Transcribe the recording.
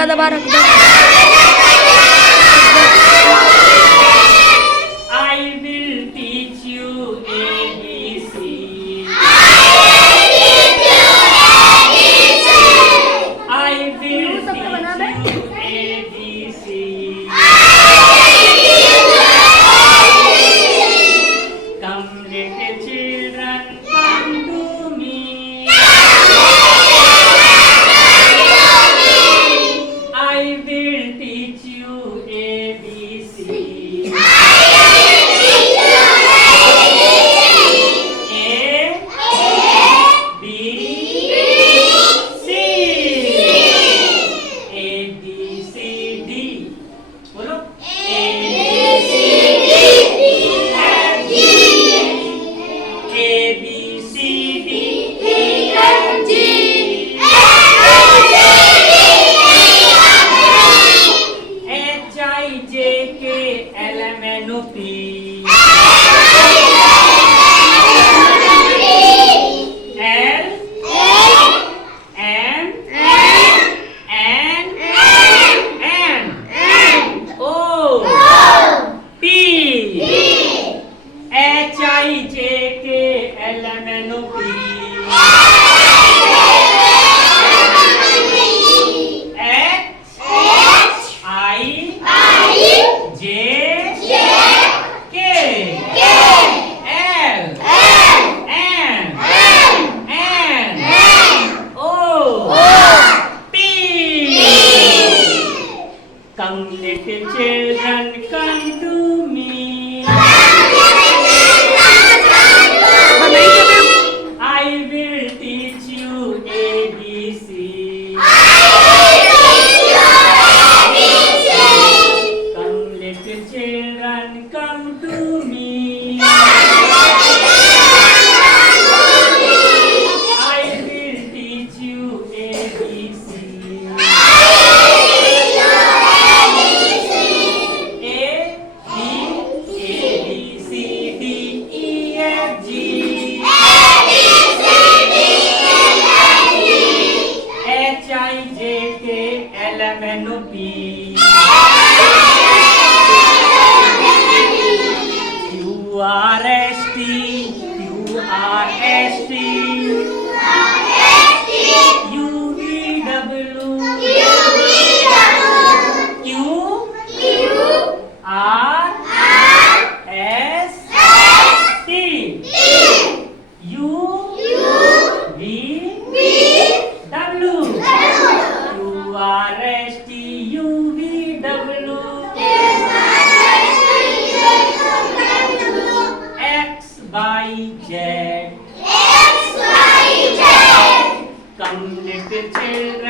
झटका दबा रख दो। I will teach you ABC. I will teach you ABC. Come little children, come to me. I will teach you ABC. Come little children, come to me. I will teach you ABC. Come little children, come to me. I will teach you ABC. HIJKLMNOP. QRST, QRST, UVW, QRST, XYZ. Come little children.